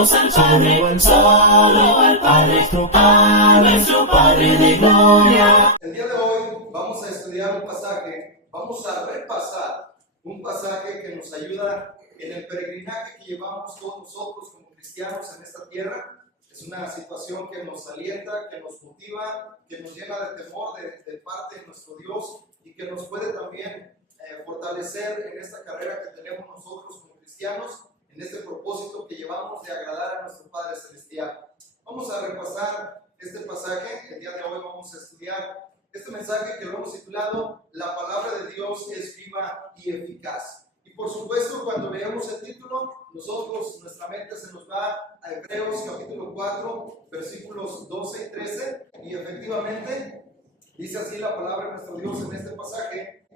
Adoremos al Padre, solo al Padre, a nuestro Padre de gloria. El día de hoy vamos a estudiar un pasaje, vamos a repasar un pasaje que nos ayuda en el peregrinaje que llevamos todos nosotros como cristianos en esta tierra. Es una situación que nos alienta, que nos motiva, que nos llena de temor de parte de nuestro Dios y que nos puede también fortalecer en esta carrera que tenemos nosotros como cristianos, en este propósito que llevamos de agradar a nuestro Padre Celestial. Vamos a repasar este pasaje. El día de hoy vamos a estudiar este mensaje que lo hemos titulado La palabra de Dios es viva y eficaz. Y por supuesto, cuando leemos el título, nuestra mente se nos va a Hebreos capítulo 4, versículos 12 y 13. Y efectivamente, dice así la palabra de nuestro Dios en este pasaje: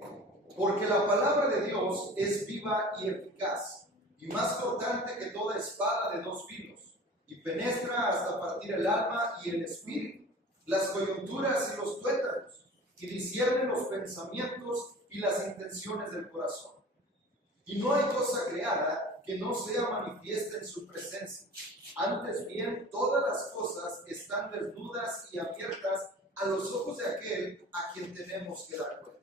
porque la palabra de Dios es viva y eficaz, y más cortante que toda espada de dos filos, y penetra hasta partir el alma y el espíritu, las coyunturas y los tuétanos, y discierne los pensamientos y las intenciones del corazón. Y no hay cosa creada que no sea manifiesta en su presencia. Antes bien, todas las cosas están desnudas y abiertas a los ojos de aquel a quien tenemos que dar cuenta.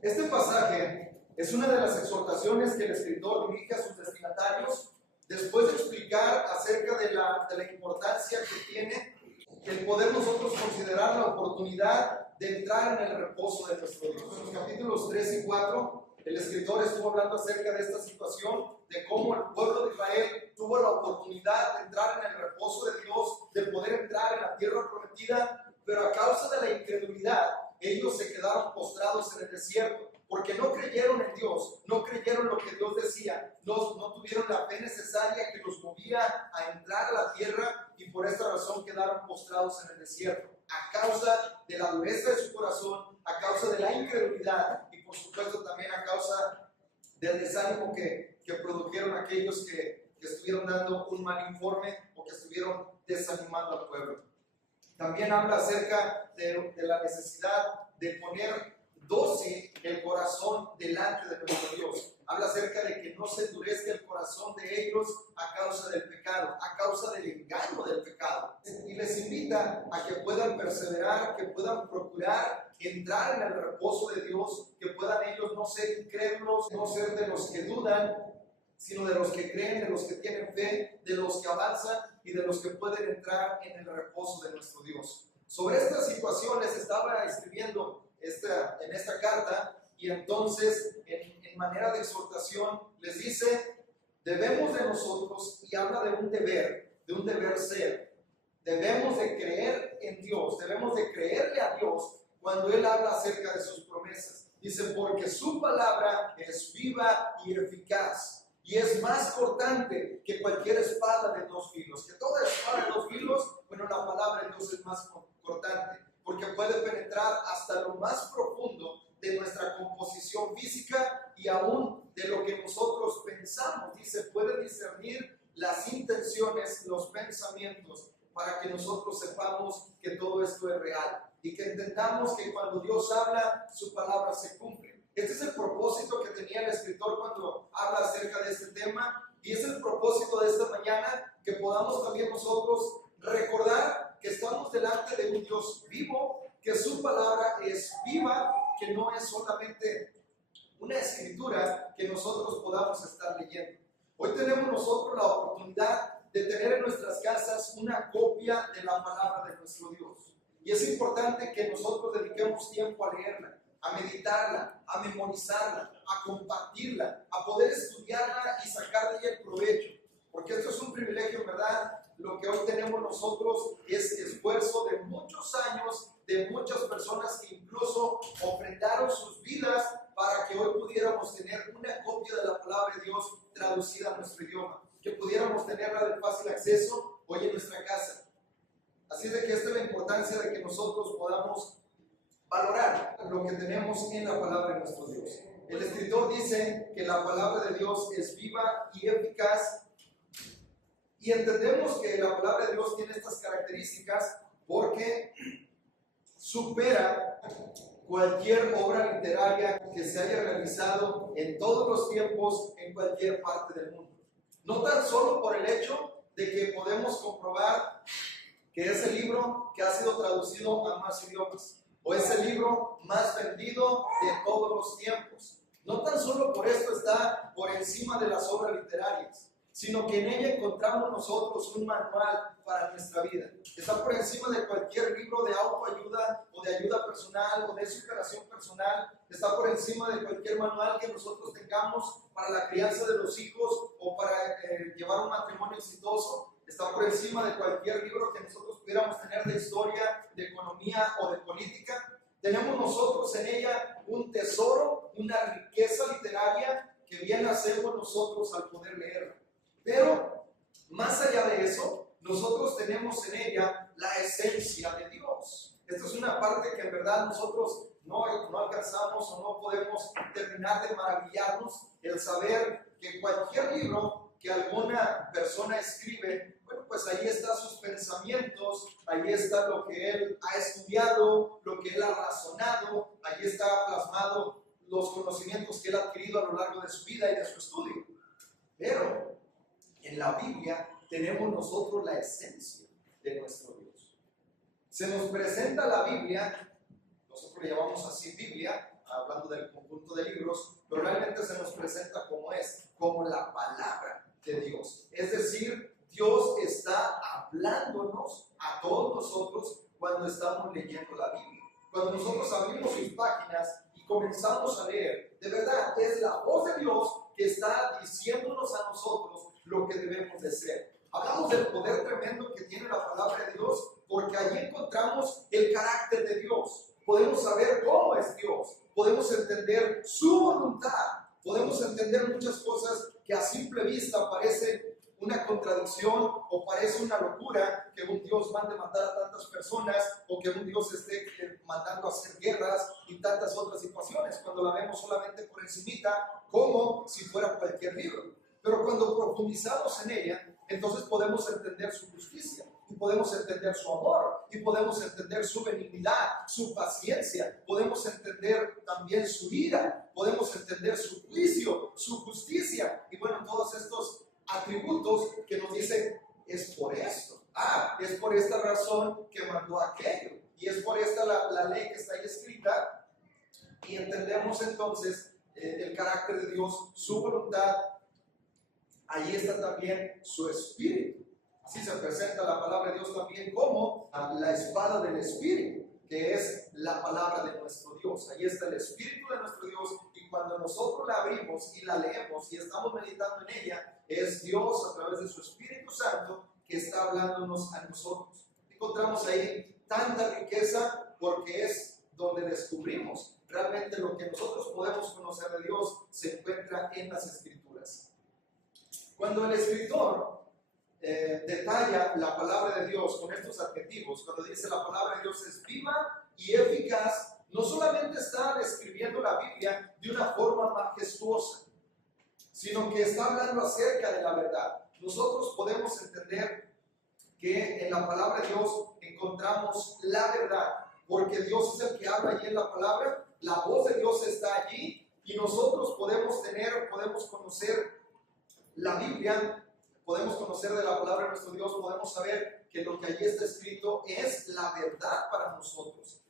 Este pasaje es una de las exhortaciones que el escritor dirige a sus destinatarios después de explicar acerca de la importancia que tiene el poder nosotros considerar la oportunidad de entrar en el reposo de nuestro Dios. En los capítulos 3 y 4, el escritor estuvo hablando acerca de esta situación, de cómo el pueblo de Israel tuvo la oportunidad de entrar en el reposo de Dios, de poder entrar en la tierra prometida, pero a causa de la incredulidad, ellos se quedaron postrados en el desierto, porque no creyeron en Dios, no creyeron lo que Dios decía, no tuvieron la fe necesaria que los movía a entrar a la tierra, y por esta razón quedaron postrados en el desierto, a causa de la dureza de su corazón, a causa de la incredulidad, y por supuesto también a causa del desánimo que produjeron aquellos que estuvieron dando un mal informe o que estuvieron desanimando al pueblo. También habla acerca de la necesidad de poner dócil el corazón delante de nuestro Dios. Habla acerca de que no se endurezca el corazón de ellos a causa del pecado, a causa del engaño del pecado. Y les invita a que puedan perseverar, que puedan procurar entrar en el reposo de Dios, que puedan ellos no ser incrédulos, no ser de los que dudan, sino de los que creen, de los que tienen fe, de los que avanzan y de los que pueden entrar en el reposo de nuestro Dios. Sobre estas situaciones estaba escribiendo en esta carta, y entonces en manera de exhortación les dice: debemos de nosotros, y habla de un deber ser, debemos de creer en Dios, debemos de creerle a Dios cuando Él habla acerca de sus promesas. Dice: porque su palabra es viva y eficaz, y es más cortante que cualquier espada de dos filos. Que toda espada de dos filos, bueno, la palabra de Dios es más cortante, porque puede penetrar hasta lo más profundo de nuestra composición física y aún de lo que nosotros pensamos. Dice, puede discernir las intenciones, los pensamientos, para que nosotros sepamos que todo esto es real y que entendamos que cuando Dios habla, su palabra se cumple. Este es el propósito que tenía el escritor cuando habla acerca de este tema, y es el propósito de esta mañana, que podamos también nosotros recordar que estamos delante de un Dios vivo, que su palabra es viva, que no es solamente una escritura que nosotros podamos estar leyendo. Hoy tenemos nosotros la oportunidad de tener en nuestras casas una copia de la palabra de nuestro Dios. Y es importante que nosotros dediquemos tiempo a leerla, a meditarla, a memorizarla, a compartirla, a poder estudiarla y sacar de ella el provecho. Porque esto es un privilegio, ¿verdad? Lo que hoy tenemos nosotros es esfuerzo de muchos años, de muchas personas que incluso ofrendaron sus vidas para que hoy pudiéramos tener una copia de la palabra de Dios traducida a nuestro idioma, que pudiéramos tenerla de fácil acceso hoy en nuestra casa. Así de que esta es la importancia de que nosotros podamos valorar lo que tenemos en la palabra de nuestro Dios. El escritor dice que la palabra de Dios es viva y eficaz, y entendemos que la palabra de Dios tiene estas características porque supera cualquier obra literaria que se haya realizado en todos los tiempos, en cualquier parte del mundo. No tan solo por el hecho de que podemos comprobar que es el libro que ha sido traducido a más idiomas, o es el libro más vendido de todos los tiempos. No tan solo por esto está por encima de las obras literarias, sino que en ella encontramos nosotros un manual para nuestra vida. Está por encima de cualquier libro de autoayuda o de ayuda personal o de superación personal. Está por encima de cualquier manual que nosotros tengamos para la crianza de los hijos o para llevar un matrimonio exitoso. Está por encima de cualquier libro que nosotros pudiéramos tener de historia, de economía o de política. Tenemos nosotros en ella un tesoro, una riqueza literaria que bien hacemos nosotros al poder leerla. Pero, más allá de eso, nosotros tenemos en ella la esencia de Dios. Esta es una parte que en verdad nosotros no alcanzamos o no podemos terminar de maravillarnos, el saber que cualquier libro que alguna persona escribe, bueno, pues ahí están sus pensamientos, ahí está lo que él ha estudiado, lo que él ha razonado, ahí está plasmado los conocimientos que él ha adquirido a lo largo de su vida y de su estudio. Pero en la Biblia tenemos nosotros la esencia de nuestro Dios. Se nos presenta la Biblia, nosotros le llamamos así Biblia, hablando del conjunto de libros, pero realmente se nos presenta como la palabra de Dios. Es decir, Dios está hablándonos a todos nosotros cuando estamos leyendo la Biblia. Cuando nosotros abrimos sus páginas y comenzamos a leer, de verdad es la voz de Dios que está diciéndonos a nosotros lo que debemos de ser. Hablamos del poder tremendo que tiene la palabra de Dios porque allí encontramos el carácter de Dios. Podemos saber cómo es Dios, podemos entender su voluntad, podemos entender muchas cosas que a simple vista parece una contradicción o parece una locura que un Dios mande matar a tantas personas o que un Dios esté mandando a hacer guerras y tantas otras situaciones cuando la vemos solamente por encimita como si fuera cualquier libro. Pero cuando profundizamos en ella, entonces podemos entender su justicia y podemos entender su amor y podemos entender su benignidad, su paciencia, podemos entender también su ira, podemos entender su juicio, su justicia y bueno, todos estos atributos que nos dicen es por esto, es por esta razón que mandó aquello y es por esta la ley que está ahí escrita y entendemos entonces el carácter de Dios, su voluntad. Ahí está también su espíritu. Así se presenta la palabra de Dios también como la espada del espíritu, que es la palabra de nuestro Dios. Ahí está el espíritu de nuestro Dios y cuando nosotros la abrimos y la leemos y estamos meditando en ella, es Dios a través de su Espíritu Santo que está hablándonos a nosotros. Encontramos ahí tanta riqueza porque es donde descubrimos realmente lo que nosotros podemos conocer de Dios se encuentra en las Escrituras. Cuando el escritor detalla la palabra de Dios con estos adjetivos, cuando dice la palabra de Dios es viva y eficaz, no solamente está describiendo la Biblia de una forma majestuosa, sino que está hablando acerca de la verdad. Nosotros podemos entender que en la palabra de Dios encontramos la verdad, porque Dios es el que habla allí en la palabra, la voz de Dios está allí y nosotros podemos conocer la Biblia, podemos conocer de la palabra de nuestro Dios, podemos saber que lo que allí está escrito es la verdad para nosotros.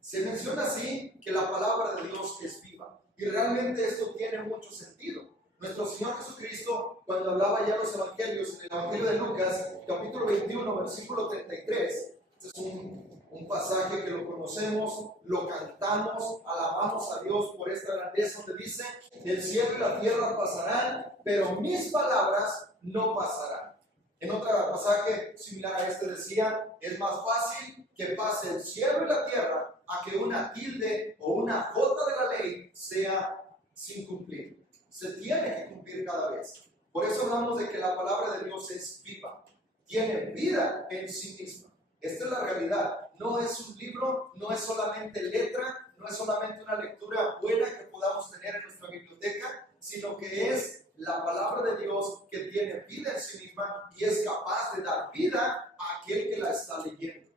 Se menciona así que la palabra de Dios es viva y realmente esto tiene mucho sentido. Nuestro Señor Jesucristo, cuando hablaba ya los evangelios, en el Evangelio de Lucas, capítulo 21, versículo 33, este es un pasaje que lo conocemos, lo cantamos, alabamos a Dios por esta grandeza, donde dice, el cielo y la tierra pasarán, pero mis palabras no pasarán. En otro pasaje similar a este decía, es más fácil que pase el cielo y la tierra a que una tilde o una jota de la ley sea sin cumplir. Se tiene que cumplir cada vez. Por eso hablamos de que la palabra de Dios es viva, tiene vida en sí misma. Esta es la realidad. No es un libro, no es solamente letra, no es solamente una lectura buena que podamos tener en nuestra biblioteca, sino que es la palabra de Dios que tiene vida en sí misma y es capaz de dar vida a aquel que la está leyendo.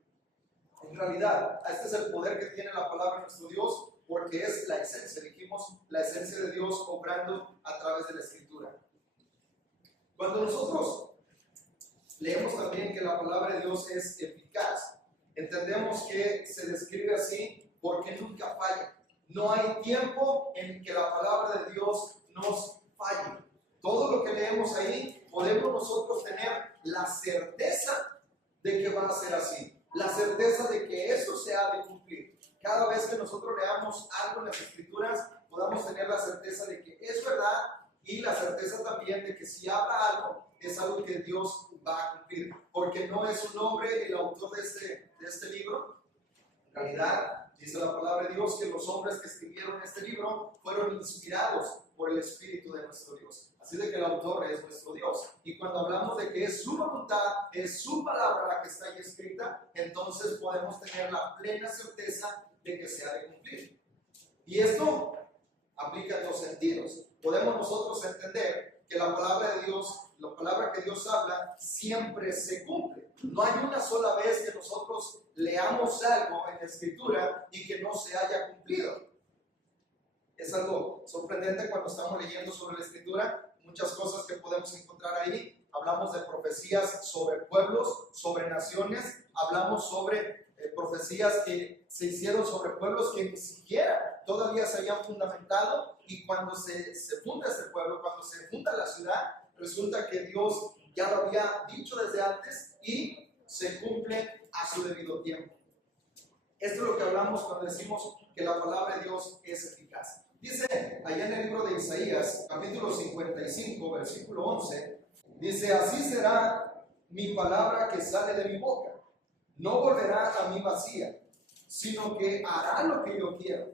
En realidad, este es el poder que tiene la palabra de nuestro Dios, porque es la esencia, dijimos, la esencia de Dios obrando a través de la Escritura. Cuando nosotros también que la palabra de Dios es eficaz. Entendemos que se describe así porque nunca falla. No hay tiempo en que la palabra de Dios nos falle. Todo lo que leemos ahí, podemos nosotros tener la certeza de que va a ser así. La certeza de que eso se ha de cumplir. Cada vez que nosotros leamos algo en las Escrituras, podamos tener la certeza de que es verdad y la certeza también de que si habla algo, es algo que Dios va a cumplir. Porque no es un hombre el autor de este libro. En realidad, dice la palabra de Dios que los hombres que escribieron este libro fueron inspirados por el Espíritu de nuestro Dios. Así de que el autor es nuestro Dios. Y cuando hablamos de que es su voluntad, es su palabra la que está ahí escrita, entonces podemos tener la plena certeza de que se ha de cumplir. Y esto aplica en dos sentidos. Podemos nosotros entender que la palabra de Dios, la palabra que Dios habla, siempre se cumple. No hay una sola vez que nosotros leamos algo en la Escritura y que no se haya cumplido. Es algo sorprendente cuando estamos leyendo sobre la Escritura, muchas cosas que podemos encontrar ahí. Hablamos de profecías sobre pueblos, sobre naciones, hablamos sobre profecías que se hicieron sobre pueblos que ni siquiera todavía se habían fundamentado, y cuando se funda este pueblo, cuando se funda la ciudad, resulta que Dios ya lo había dicho desde antes y se cumple a su debido tiempo. Esto es lo que hablamos cuando decimos que la palabra de Dios es eficaz. Dice allá en el libro de Isaías, capítulo 55, versículo 11, dice: así será mi palabra que sale de mi boca. No volverá a mí vacía, sino que hará lo que yo quiero,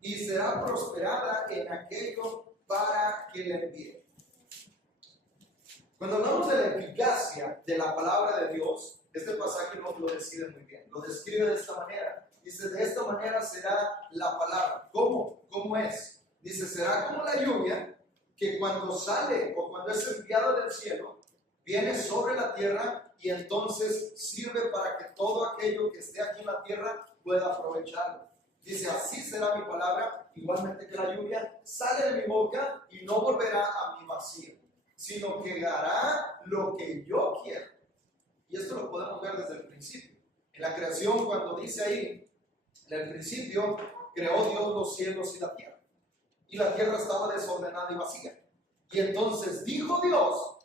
y será prosperada en aquello para que le envíe. Cuando hablamos de la eficacia de la palabra de Dios, este pasaje lo describe muy bien. Lo describe de esta manera. Dice: de esta manera será la palabra. ¿Cómo? ¿Cómo es? Dice: será como la lluvia que cuando sale o cuando es enviada del cielo, viene sobre la tierra y entonces sirve para que todo aquello que esté aquí en la tierra pueda aprovecharlo. Dice: así será mi palabra, igualmente que la lluvia, sale de mi boca y no volverá a mí vacía, sino que hará lo que yo quiero. Y esto lo podemos ver desde el principio. En la creación, cuando dice ahí, en el principio creó Dios los cielos y la tierra. Y la tierra estaba desordenada y vacía. Y entonces dijo Dios: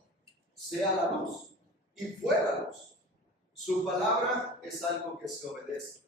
sea la luz. Y fue la luz. Su palabra es algo que se obedece.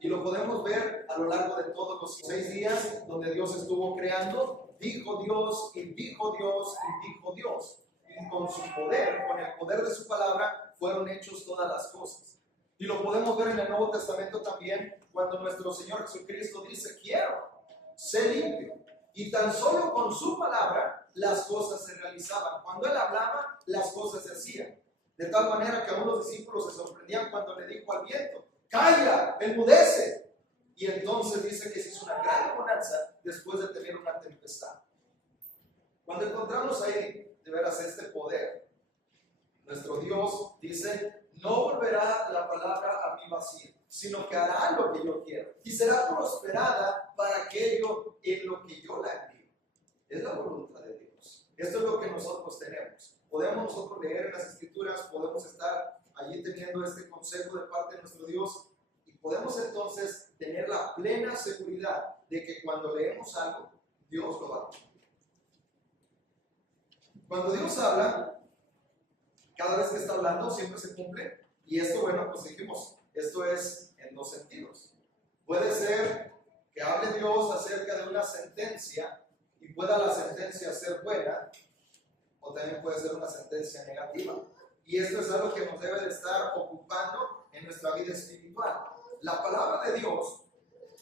Y lo podemos ver a lo largo de todos los 6 días donde Dios estuvo creando. Dijo Dios y dijo Dios y dijo Dios. Y con su poder, con el poder de su palabra, fueron hechos todas las cosas. Y lo podemos ver en el Nuevo Testamento también, cuando nuestro Señor Jesucristo dice: quiero, sé limpio. Y tan solo con su palabra las cosas se realizaban. Cuando Él hablaba, las cosas se hacían. De tal manera que aún los discípulos se sorprendían cuando le dijo al viento: calla, enmudece. Y entonces dice que se hizo una gran bonanza después de tener una tempestad. Cuando encontramos ahí de veras este poder, nuestro Dios dice: no volverá la palabra a mí vacía, sino que hará lo que yo quiero y será prosperada para aquello en lo que yo la envío. Es la voluntad de Dios. Esto es lo que nosotros tenemos. Podemos nosotros leer en las Escrituras, podemos estar allí teniendo este consejo de parte de nuestro Dios, y podemos entonces tener la plena seguridad de que cuando leemos algo, Dios lo va a cumplir. Cuando Dios habla, cada vez que está hablando siempre se cumple. Y esto, bueno, pues dijimos, esto es en dos sentidos. Puede ser que hable Dios acerca de una sentencia y pueda la sentencia ser buena, o también puede ser una sentencia negativa. Y esto es algo que nos debe de estar ocupando en nuestra vida espiritual. La palabra de Dios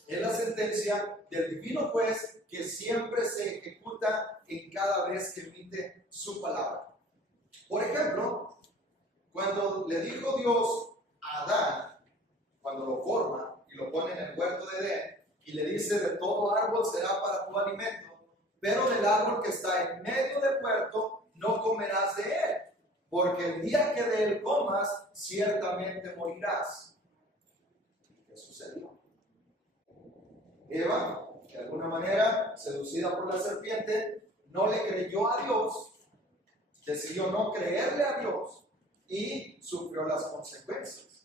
es la sentencia del divino juez que siempre se ejecuta en cada vez que emite su palabra. Por ejemplo, cuando le dijo Dios a Adán, cuando lo forma y lo pone en el huerto de Edén, y le dice: de todo árbol será para tu alimento, pero del árbol que está en medio del huerto no comerás de él, porque el día que de él comas, ciertamente morirás. ¿Y qué sucedió? Eva, de alguna manera, seducida por la serpiente, no le creyó a Dios, decidió no creerle a Dios, y sufrió las consecuencias.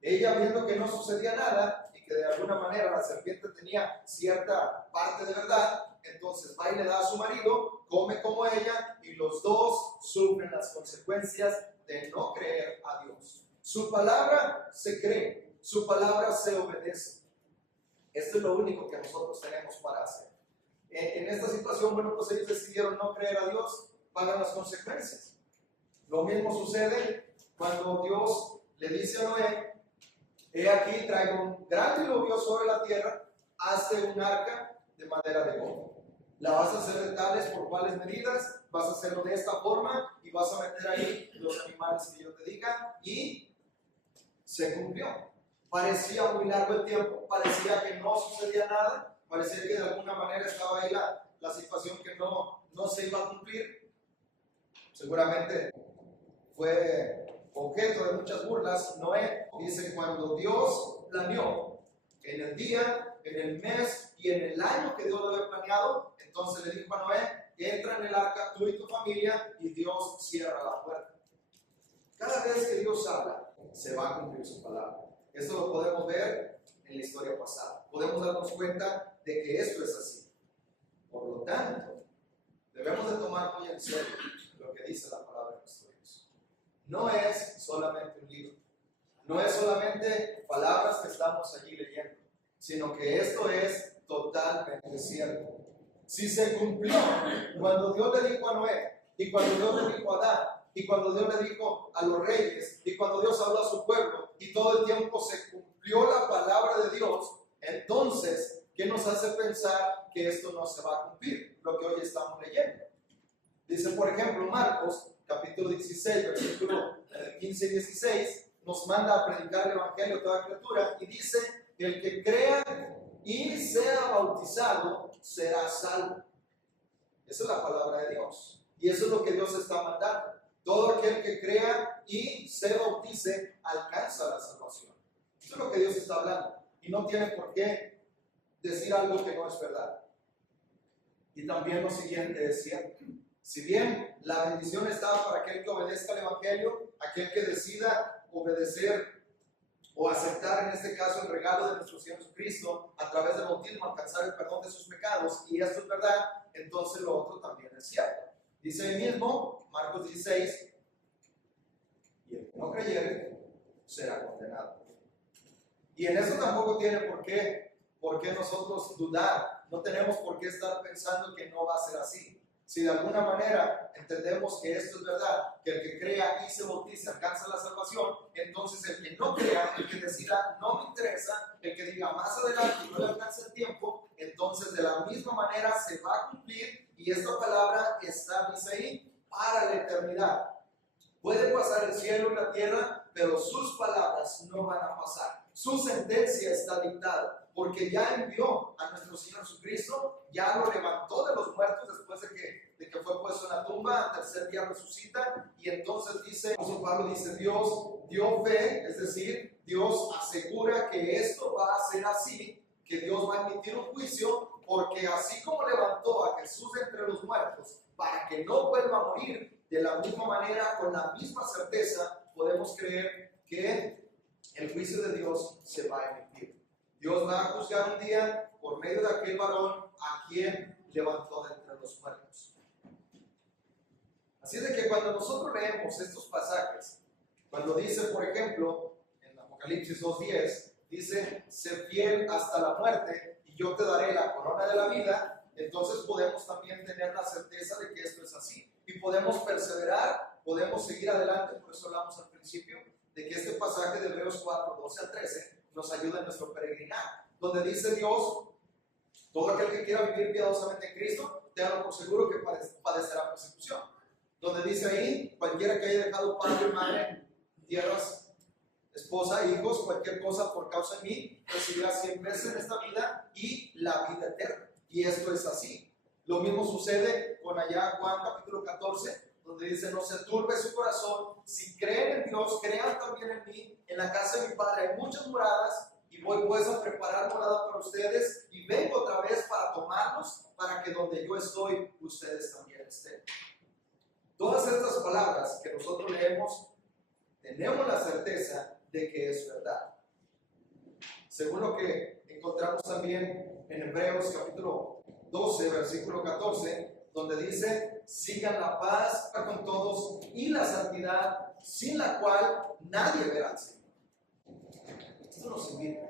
Ella, viendo que no sucedía nada y que de alguna manera la serpiente tenía cierta parte de verdad, entonces va y le da a su marido, come como ella, y los dos sufren las consecuencias de no creer a Dios. Su palabra se cree, su palabra se obedece. Esto es lo único que nosotros tenemos para hacer. En esta situación, bueno, pues ellos decidieron no creer a Dios, pagan las consecuencias. Lo mismo sucede cuando Dios le dice a Noé: he aquí, traigo un gran diluvio sobre la tierra, hazte un arca de madera de goma. La vas a hacer de tales por cuales medidas, vas a hacerlo de esta forma y vas a meter ahí los animales que yo te diga, y se cumplió. Parecía muy largo el tiempo, parecía que no sucedía nada, parecía que de alguna manera estaba ahí la situación que no se iba a cumplir. Seguramente fue objeto de muchas burlas. Noé dice: cuando Dios planeó en el día, en el mes y en el año que Dios lo había planeado, entonces le dijo a Noé: entra en el arca tú y tu familia, y Dios cierra la puerta. Cada vez que Dios habla, se va a cumplir su palabra. Esto lo podemos ver en la historia pasada. Podemos darnos cuenta de que esto es así. Por lo tanto, debemos de tomar muy en serio lo que dice la palabra de nuestro Dios. No es solamente un libro, no es solamente palabras que estamos allí leyendo, sino que esto es totalmente cierto. Si se cumplió cuando Dios le dijo a Noé, y cuando Dios le dijo a Adán, y cuando Dios le dijo a los reyes, y cuando Dios habló a su pueblo, y todo el tiempo se cumplió la palabra de Dios, entonces, ¿qué nos hace pensar que esto no se va a cumplir? Lo que hoy estamos leyendo. Dice, por ejemplo, Marcos, capítulo 16, versículo 15 y 16, nos manda a predicar el evangelio a toda criatura, y dice: el que crea y sea bautizado será salvo. Esa es la palabra de Dios, y eso es lo que Dios está mandando. Todo aquel que crea y se bautice alcanza la salvación. Eso es lo que Dios está hablando, y no tiene por qué decir algo que no es verdad. Y también lo siguiente es cierto: si bien la bendición está para aquel que obedezca el evangelio, aquel que decida obedecer o aceptar, en este caso, el regalo de nuestro Señor Jesucristo a través del bautismo, alcanzar el perdón de sus pecados, y esto es verdad, entonces lo otro también es cierto. Dice ahí mismo, Marcos 16, y el que no creyere será condenado. Y en eso tampoco tiene por qué nosotros dudar. No tenemos por qué estar pensando que no va a ser así. Si de alguna manera entendemos que esto es verdad, que el que crea y se bautice alcanza la salvación, entonces el que no crea, el que decida no me interesa, el que diga más adelante no le alcanza el tiempo, entonces de la misma manera se va a cumplir, y esta palabra está, dice ahí, para la eternidad. Puede pasar el cielo y la tierra, pero sus palabras no van a pasar. Su sentencia está dictada, porque ya envió a nuestro Señor Jesucristo, ya lo levantó de los muertos después de que fue puesto en la tumba, al tercer día resucita, y entonces dice, como Pablo dice, Dios dio fe, es decir, Dios asegura que esto va a ser así, que Dios va a emitir un juicio, porque así como levantó a Jesús de entre los muertos, para que no vuelva a morir, de la misma manera, con la misma certeza, podemos creer que el juicio de Dios se va a emitir. Dios va a juzgar un día por medio de aquel varón a quien levantó de entre los muertos. Así de que cuando nosotros leemos estos pasajes, cuando dice, por ejemplo, en Apocalipsis 2:10, dice, sé fiel hasta la muerte y yo te daré la corona de la vida, entonces podemos también tener la certeza de que esto es así. Y podemos perseverar, podemos seguir adelante. Por eso hablamos al principio de que este pasaje de Hebreos 4:12-13 nos ayuda en nuestro peregrinar, donde dice Dios, todo aquel que quiera vivir piadosamente en Cristo, tenga por seguro que padecerá persecución. Donde dice ahí, cualquiera que haya dejado padre, madre, tierras, esposa, hijos, cualquier cosa por causa de mí, recibirá 100 veces en esta vida y la vida eterna. Y esto es así. Lo mismo sucede con allá Juan capítulo 14, donde dice, no se turbe su corazón, si creen en Dios, crean también en mí, en la casa de mi Padre hay muchas moradas, y voy pues a preparar morada para ustedes, y vengo otra vez para tomarlos, para que donde yo estoy, ustedes también estén. Todas estas palabras que nosotros leemos tenemos la certeza de que es verdad. Según lo que encontramos también en Hebreos capítulo 12, versículo 14, donde dice: sigan la paz con todos y la santidad, sin la cual nadie verá al Señor. Esto nos invita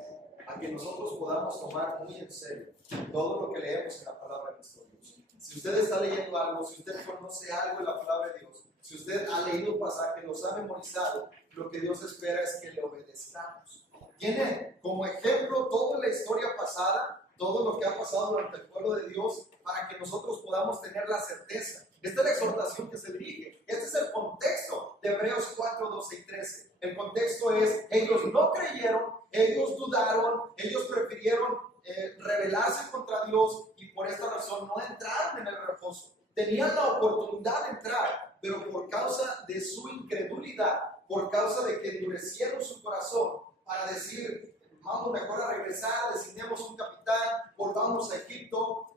a que nosotros podamos tomar muy en serio todo lo que leemos en la palabra de nuestro Dios. Si usted está leyendo algo, si usted conoce algo de la palabra de Dios, si usted ha leído un pasaje, los ha memorizado, lo que Dios espera es que le obedezcamos. Tiene como ejemplo toda la historia pasada, todo lo que ha pasado durante el pueblo de Dios, para que nosotros podamos tener la certeza. Esta es la exhortación que se dirige. Este es el contexto de Hebreos 4, 12 y 13. El contexto es: ellos no creyeron, ellos dudaron, ellos prefirieron rebelarse contra Dios y por esta razón no entraron en el reposo. Tenían la oportunidad de entrar, pero por causa de su incredulidad, por causa de que endurecieron su corazón para decir: vamos mejor a regresar, designemos un capitán, volvamos a Egipto.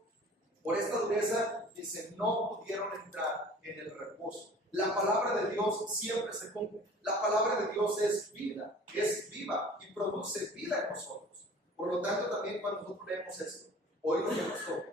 Por esta dureza, dice, no pudieron entrar en el reposo. La palabra de Dios siempre se cumple. La palabra de Dios es vida, es viva y produce vida en nosotros. Por lo tanto, también cuando nosotros leemos esto, hoy lo que nos toca,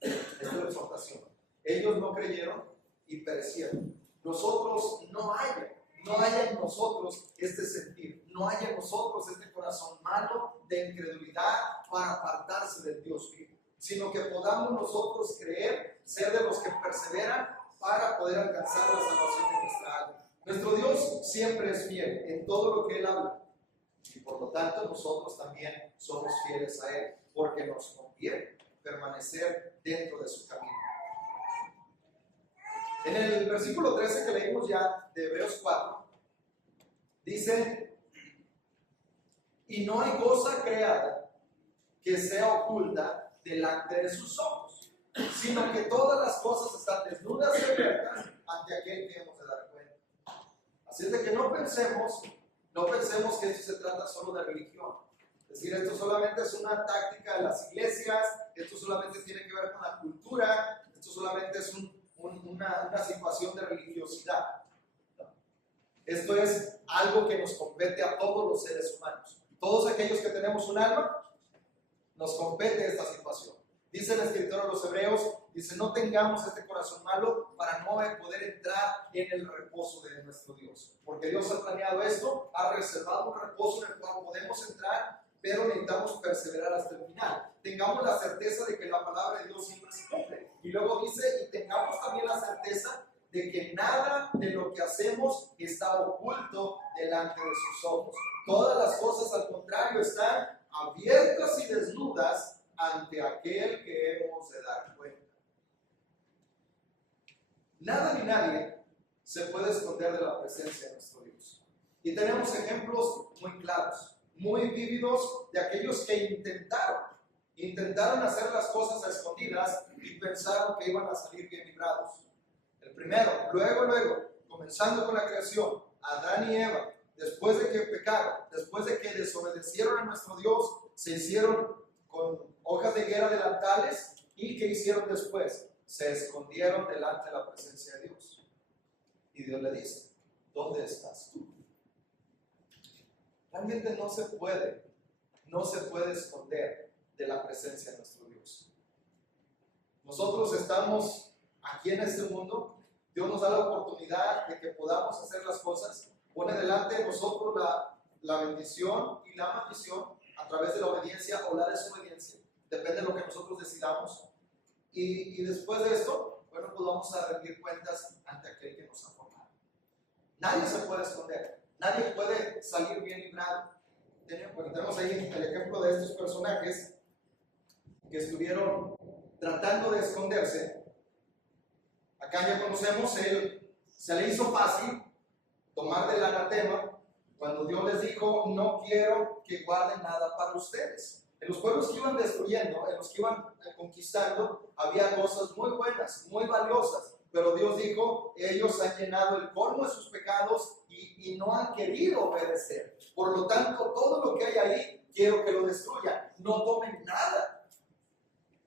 esta es la exhortación. Ellos no creyeron y perecieron. Nosotros no haya en nosotros este sentir, no haya en nosotros este corazón malo de incredulidad para apartarse del Dios vivo, sino que podamos nosotros creer, ser de los que perseveran para poder alcanzar la salvación de nuestra alma. Nuestro Dios siempre es fiel en todo lo que Él habla, y por lo tanto nosotros también somos fieles a Él, porque nos conviene permanecer dentro de su camino. En el versículo 13 que leímos ya de Hebreos 4, dice: y no hay cosa creada que sea oculta delante de sus ojos, sino que todas las cosas están desnudas y abiertas ante aquel que hemos de dar cuenta. Así es de que no pensemos que esto se trata solo de religión. Es decir, esto solamente es una táctica de las iglesias, esto solamente tiene que ver con la cultura, esto solamente es una situación de religiosidad. No. Esto es algo que nos compete a todos los seres humanos. Todos aquellos que tenemos un alma, nos compete esta situación. Dice el escritor a los Hebreos, dice: no tengamos este corazón malo para no poder entrar en el reposo de nuestro Dios. Porque Dios ha planeado esto, ha reservado un reposo en el cual podemos entrar, pero necesitamos perseverar hasta el final. Tengamos la certeza de que la palabra de Dios siempre se cumple. Y luego dice: y tengamos también la certeza de que nada de lo que hacemos está oculto delante de sus ojos. Todas las cosas, al contrario, están abiertas y desnudas ante aquel que hemos de dar cuenta. Nada ni nadie se puede esconder de la presencia de nuestro Dios. Y tenemos ejemplos muy claros, muy vívidos, de aquellos que intentaron hacer las cosas a escondidas y pensaron que iban a salir bien librados. El primero, luego, comenzando con la creación, Adán y Eva, después de que pecaron, después de que desobedecieron a nuestro Dios, se hicieron con hojas de higuera delantales. ¿Y qué hicieron después? Se escondieron delante de la presencia de Dios. Y Dios le dice: ¿dónde estás tú? Realmente no se puede esconder de la presencia de nuestro Dios. Nosotros estamos aquí en este mundo. Dios nos da la oportunidad de que podamos hacer las cosas. Pone delante de nosotros la bendición y la maldición a través de la obediencia o la desobediencia. Depende de lo que nosotros decidamos. Y después de esto, bueno, pues vamos a rendir cuentas ante aquel que nos ha formado. Nadie se puede esconder. Nadie puede salir bien librado. Tenemos ahí el ejemplo de estos personajes que estuvieron tratando de esconderse. Acá ya conocemos, se le hizo fácil tomar del anatema cuando Dios les dijo: no quiero que guarden nada para ustedes. En los pueblos que iban destruyendo, en los que iban conquistando, había cosas muy buenas, muy valiosas, pero Dios dijo: ellos han llenado el colmo de sus pecados y no han querido obedecer. Por lo tanto, todo lo que hay ahí, quiero que lo destruyan. No tomen nada.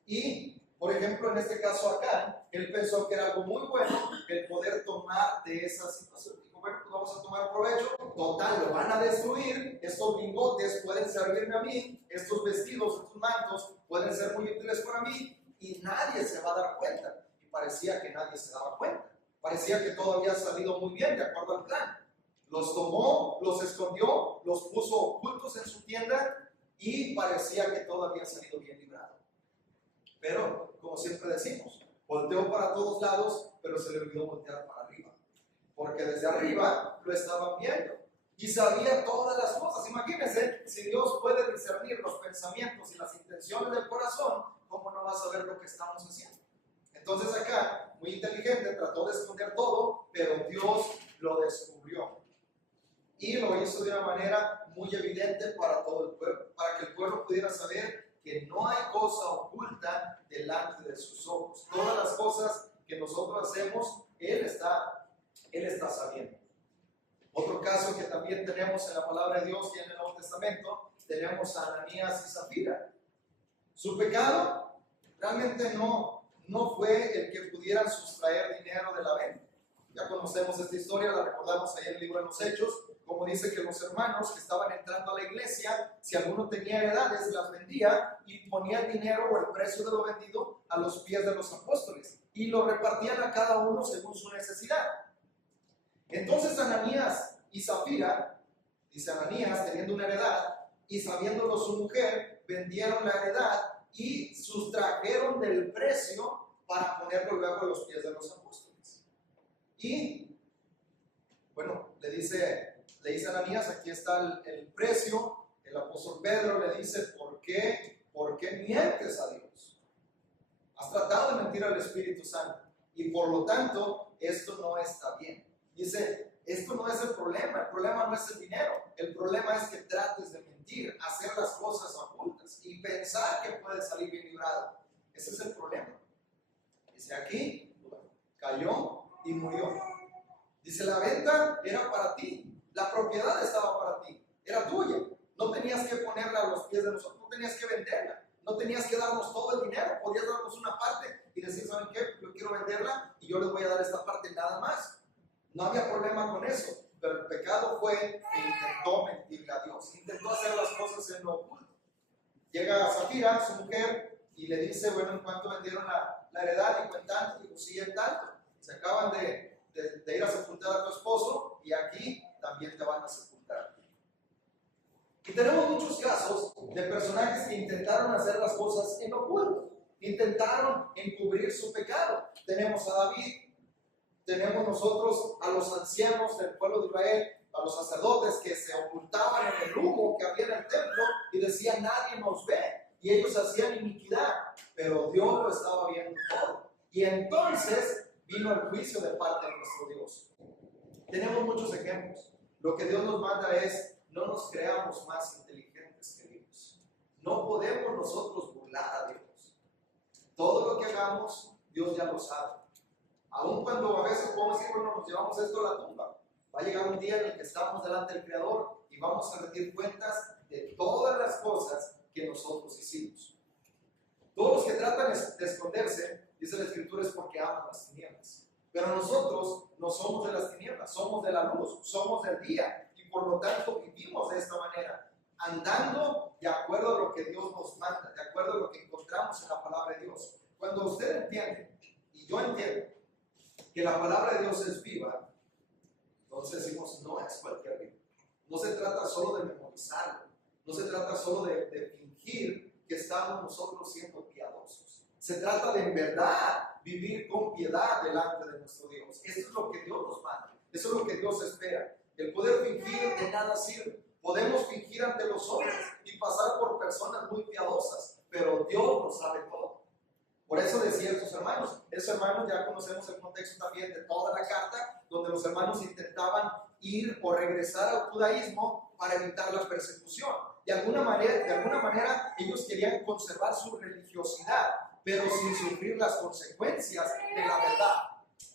Y, por ejemplo, en este caso acá, él pensó que era algo muy bueno el poder tomar de esa situación. Dijo: bueno, pues vamos a tomar provecho. Total, lo van a destruir. Estos lingotes pueden servirme a mí, estos vestidos, estos mantos pueden ser muy útiles para mí y nadie se va a dar cuenta. Y parecía que nadie se daba cuenta. Parecía que todo había salido muy bien de acuerdo al plan. Los tomó, los escondió, los puso ocultos en su tienda y parecía que todo había salido bien librado. Pero, como siempre decimos, volteó para todos lados, pero se le olvidó voltear para arriba. Porque desde arriba lo estaban viendo y sabía todas las cosas. Imagínense, si Dios puede discernir los pensamientos y las intenciones del corazón, ¿cómo no va a saber lo que estamos haciendo? Entonces acá, muy inteligente, trató de esconder todo, pero Dios lo descubrió. Y lo hizo de una manera muy evidente para todo el pueblo, para que el pueblo pudiera saber que no hay cosa oculta delante de sus ojos. Todas las cosas que nosotros hacemos, Él está sabiendo. Otro caso que también tenemos en la palabra de Dios y en el Nuevo Testamento, tenemos a Ananías y Zafira. Su pecado realmente no fue el que pudieran sustraer dinero de la venta. Ya conocemos esta historia, la recordamos ahí en el libro de los Hechos, como dice que los hermanos que estaban entrando a la iglesia, si alguno tenía heredades, las vendía y ponía el dinero o el precio de lo vendido a los pies de los apóstoles y lo repartían a cada uno según su necesidad. Entonces Ananías y Zafira, dice Ananías, teniendo una heredad y sabiéndolo su mujer, vendieron la heredad y sustrajeron del precio para ponerlo luego a los pies de los apóstoles. Y, bueno, le dice Ananías, aquí está el precio. El apóstol Pedro le dice, ¿por qué mientes a Dios? Has tratado de mentir al Espíritu Santo y por lo tanto esto no está bien. Dice, esto no es el problema no es el dinero, el problema es que trates de mentir, hacer las cosas ocultas y pensar que puedes salir bien librado. Ese es el problema. Dice aquí, cayó y murió. Dice, la venta era para ti, la propiedad estaba para ti, era tuya. No tenías que ponerla a los pies de nosotros, no tenías que venderla, no tenías que darnos todo el dinero, podías darnos una parte y decir, ¿saben qué? Yo quiero venderla y yo les voy a dar esta parte nada más. No había problema con eso, pero el pecado fue que intentó mentirle a Dios, intentó hacer las cosas en lo oculto. Llega Zafira, su mujer, y le dice, bueno, ¿en cuánto vendieron la heredad? Y cuentan, digo, sí, en tanto. Se acaban de ir a sepultar a tu esposo y aquí también te van a sepultar. Y tenemos muchos casos de personajes que intentaron hacer las cosas en oculto, intentaron encubrir su pecado. Tenemos a David, tenemos nosotros a los ancianos del pueblo de Israel, a los sacerdotes que se ocultaban en el humo que había en el templo y decían, nadie nos ve, y ellos hacían iniquidad, pero Dios lo estaba viendo todo. Y entonces vino el juicio de parte de nuestro Dios. Tenemos muchos ejemplos. Lo que Dios nos manda es, no nos creamos más inteligentes que Dios. No podemos nosotros burlar a Dios. Todo lo que hagamos, Dios ya lo sabe. Aun cuando a veces podemos decir, bueno, nos llevamos esto a la tumba, va a llegar un día en el que estamos delante del Creador y vamos a rendir cuentas de todas las cosas que nosotros hicimos. Todos los que tratan de esconderse, dice la Escritura, es porque aman las tinieblas. Pero nosotros no somos de las tinieblas, somos de la luz, somos del día y por lo tanto vivimos de esta manera, andando de acuerdo a lo que Dios nos manda, de acuerdo a lo que encontramos en la palabra de Dios. Cuando usted entiende, y yo entiendo, que la palabra de Dios es viva, entonces decimos, no es cualquier libro. No se trata solo de memorizarlo, no se trata solo de fingir que estamos nosotros siendo piadosos. Se trata de en verdad vivir con piedad delante de nuestro Dios. Eso es lo que Dios nos manda, eso es lo que Dios espera. El poder fingir de nada sirve. Podemos fingir ante los hombres y pasar por personas muy piadosas, pero Dios lo sabe todo. Por eso decía estos hermanos ya conocemos el contexto también de toda la carta, donde los hermanos intentaban ir o regresar al judaísmo para evitar la persecución. De alguna manera ellos querían conservar su religiosidad, pero sin sufrir las consecuencias de la verdad.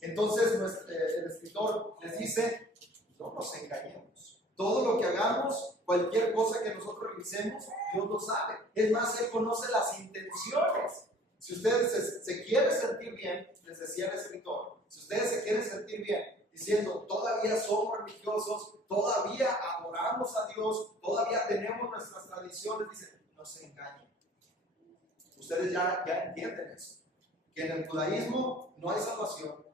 Entonces el escritor les dice, no nos engañemos. Todo lo que hagamos, cualquier cosa que nosotros realicemos, Dios lo sabe. Es más, Él conoce las intenciones. Si ustedes se quieren sentir bien, les decía el escritor, si ustedes se quieren sentir bien, diciendo, todavía somos religiosos, todavía adoramos a Dios, todavía tenemos nuestras tradiciones, dicen, no se engañen. Ustedes ya entienden eso, que en el judaísmo no hay salvación,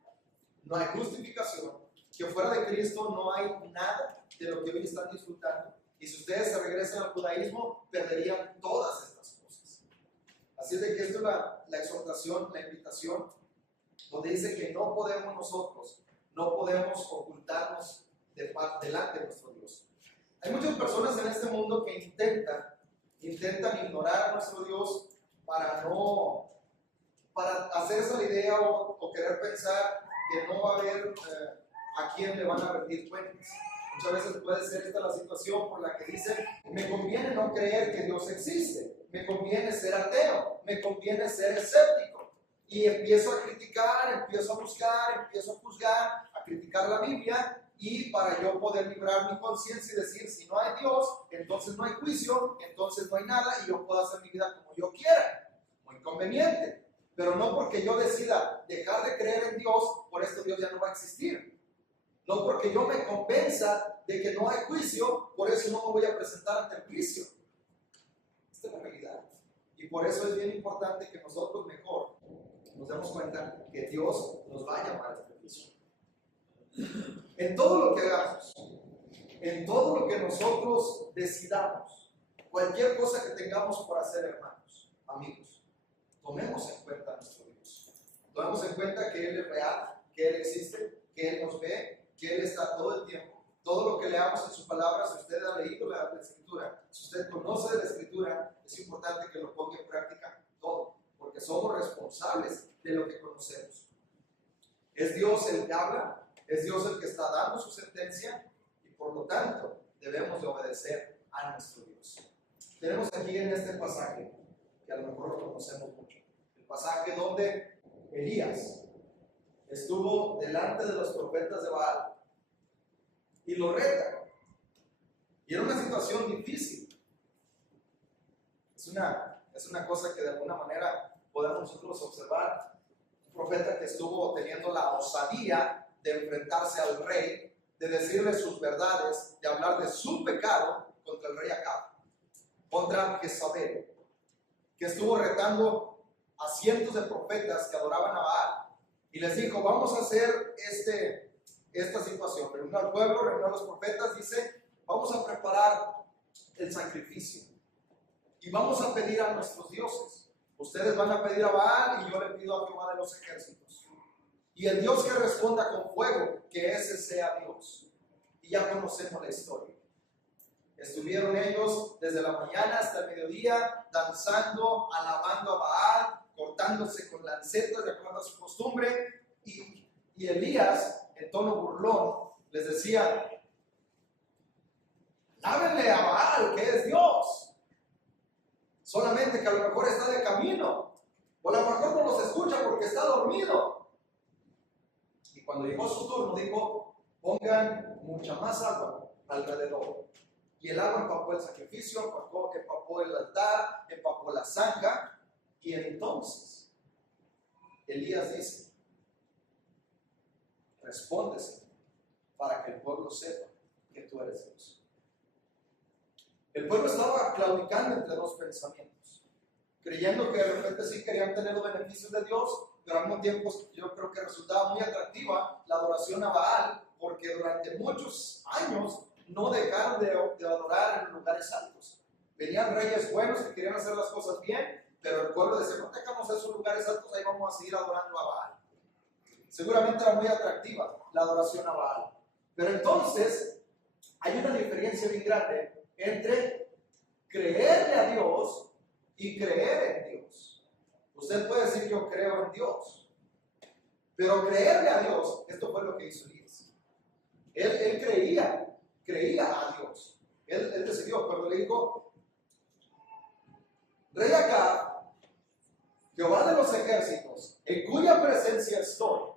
no hay justificación, que fuera de Cristo no hay nada de lo que hoy están disfrutando. Y si ustedes se regresan al judaísmo, perderían todas estas cosas. Así es de que esto es la exhortación, la invitación, donde dice que no podemos nosotros, no podemos ocultarnos delante de nuestro Dios. Hay muchas personas en este mundo que intentan ignorar a nuestro Dios para hacerse la idea o querer pensar que no va a haber a quién le van a rendir cuentas. Muchas veces puede ser esta la situación por la que dicen, me conviene no creer que Dios existe, me conviene ser ateo, me conviene ser escéptico. Y empiezo a criticar, empiezo a buscar, empiezo a juzgar, a criticar la Biblia, y para yo poder librar mi conciencia y decir, si no hay Dios, entonces no hay juicio, entonces no hay nada, y yo puedo hacer mi vida como yo quiera. Muy conveniente. Pero no porque yo decida dejar de creer en Dios, por esto Dios ya no va a existir. No porque yo me convenza de que no hay juicio, por eso no me voy a presentar ante el juicio. Esta es la realidad. Y por eso es bien importante que nosotros mejor nos demos cuenta que Dios nos va a llamar a este juicio. En todo lo que hagamos, en todo lo que nosotros decidamos, cualquier cosa que tengamos por hacer, hermanos, amigos, tomemos en cuenta a nuestro Dios. Tomemos en cuenta que Él es real, que Él existe, que Él nos ve, que Él está todo el tiempo. Todo lo que leamos en su palabra, si usted ha leído la Escritura, si usted conoce de la Escritura, es importante que lo ponga en práctica todo, porque somos responsables de lo que conocemos. Es Dios el que habla, es Dios el que está dando su sentencia, y por lo tanto debemos de obedecer a nuestro Dios. Tenemos aquí en este pasaje, que a lo mejor lo conocemos mucho, el pasaje donde Elías estuvo delante de los profetas de Baal y lo reta. Y era una situación difícil. Es una cosa que de alguna manera podemos nosotros observar. Un profeta que estuvo teniendo la osadía de enfrentarse al rey, de decirle sus verdades, de hablar de su pecado contra el rey Acab, contra Jezabel, que estuvo retando a cientos de profetas que adoraban a Baal, y les dijo, vamos a hacer esta situación. Reunió al pueblo, reunió a los profetas, dice, vamos a preparar el sacrificio y vamos a pedir a nuestros dioses. Ustedes van a pedir a Baal y yo le pido a Jehová de los ejércitos. Y el Dios que responda con fuego, que ese sea Dios. Y ya conocemos la historia. Estuvieron ellos desde la mañana hasta el mediodía, danzando, alabando a Baal, cortándose con lancetas de acuerdo a su costumbre. Y Elías, en tono burlón, les decía, háblenle a Baal, que es Dios. Solamente que a lo mejor está de camino, o a lo mejor no los escucha porque está dormido. Y cuando llegó su turno, dijo, pongan mucha más agua alrededor. Y el agua empapó el sacrificio, empapó el altar, empapó la zanja. Y entonces, Elías dice, respóndese para que el pueblo sepa que tú eres Dios. El pueblo estaba claudicando entre dos pensamientos, creyendo que de repente sí querían tener los beneficios de Dios, pero al mismo tiempo yo creo que resultaba muy atractiva la adoración a Baal, porque durante muchos años no dejaron de adorar en lugares altos. Venían reyes buenos que querían hacer las cosas bien, pero el pueblo decía, no dejamos esos lugares altos, ahí vamos a seguir adorando a Baal. Seguramente era muy atractiva la adoración a Baal. Pero entonces, hay una diferencia bien grande entre creerle a Dios y creer en Dios. Usted puede decir, yo creo en Dios, pero creerle a Dios, esto fue lo que hizo Elías. Él creía a Dios. Él decidió, cuando le dijo, Rey Acab, Jehová de los ejércitos, en cuya presencia estoy,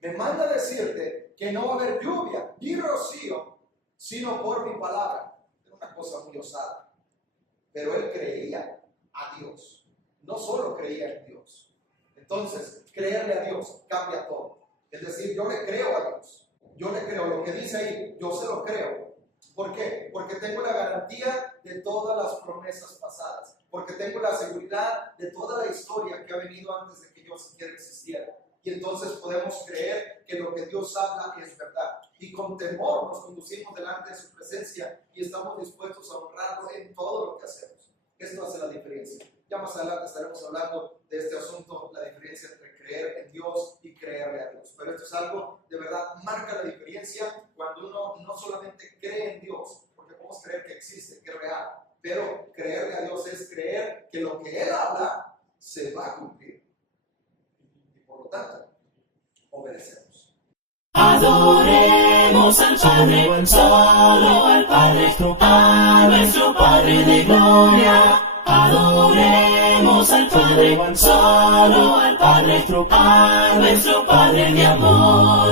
me manda a decirte que no va a haber lluvia ni rocío, sino por mi palabra. Era una cosa muy osada. Pero él creía a Dios. No solo creía en Dios. Entonces, creerle a Dios cambia todo. Es decir, yo le creo a Dios. Yo le creo lo que dice ahí, yo se lo creo. ¿Por qué? Porque tengo la garantía de todas las promesas pasadas. Porque tengo la seguridad de toda la historia que ha venido antes de que yo siquiera existiera. Y entonces podemos creer que lo que Dios habla es verdad. Y con temor nos conducimos delante de su presencia y estamos dispuestos a honrarlo en todo lo que hacemos. Esto hace la diferencia. Ya más adelante estaremos hablando de este asunto, la diferencia entre creer en Dios y creerle a Dios. Pero esto es algo, de verdad, marca la diferencia cuando uno no solamente cree en Dios, porque podemos creer que existe, que es real, pero creerle a Dios es creer que lo que Él habla se va a cumplir. Y por lo tanto, obedecemos. Adoremos al Padre, solo al Padre, a nuestro Padre de gloria. Adoremos al Padre, solo al Padre, a nuestro Padre de amor.